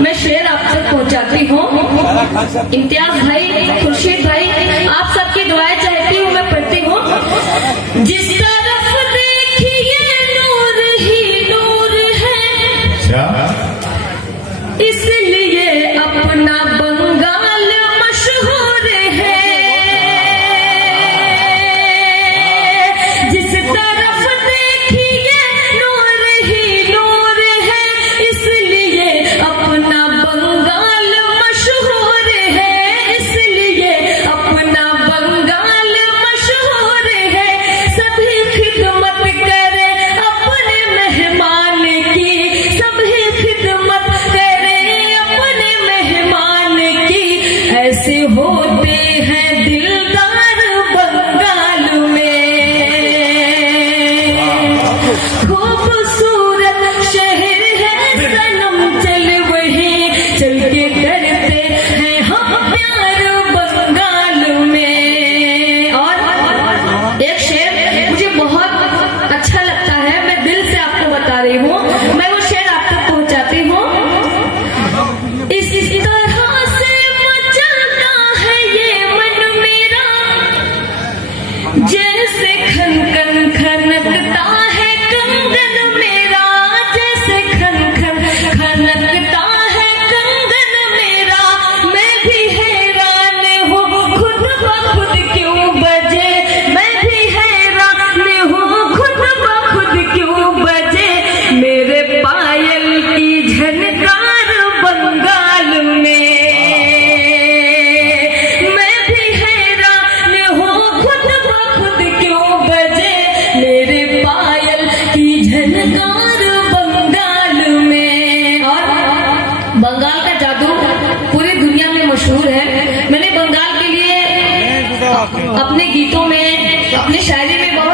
मैं शेर आप तक पहुंचाती हूँ। इम्तियाज भाई, खुर्शीद भाई, आप सबकी दुआएं चाहती हूँ, मैं पढ़ती हूँ। जिस तरफ देखिए नूर ही नूर है, इसलिए अपना बंगाल मशहूर है। जिस तरफ देखिए नूर ही नूर है, इसलिए अपना बंगाल मशहूर है। इसलिए अपना बंगाल मशहूर है। सभी खिदमत करे अपने मेहमान की, सभी खिदमत ऐसे होते हैं दिलदार बंगाल में। खूबसूरत शहर है सनम, चल वही चल के करते हैं हम प्यार बंगाल में। और एक शेर मुझे बहुत अच्छा लगता है, मैं दिल से आपको बता रही हूँ, मैं वो शेर आप तक पहुँचाती हूँ। इस तरह से जैसे खन खन खनकता है कंगन मेरा, जैसे खन खन खनकता है कंगन मेरा। मैं भी हैरान हूँ खुद ब खुद क्यों बजे, मैं भी हैरान हूँ खुद ब खुद क्यों बजे। मेरे पायल की झनकार बंगाल में, मेरे पायल की झनकार बंगाल में। और बंगाल का जादू पूरी दुनिया में मशहूर है। मैंने बंगाल के लिए अपने गीतों में, अपनी शायरी में बहुत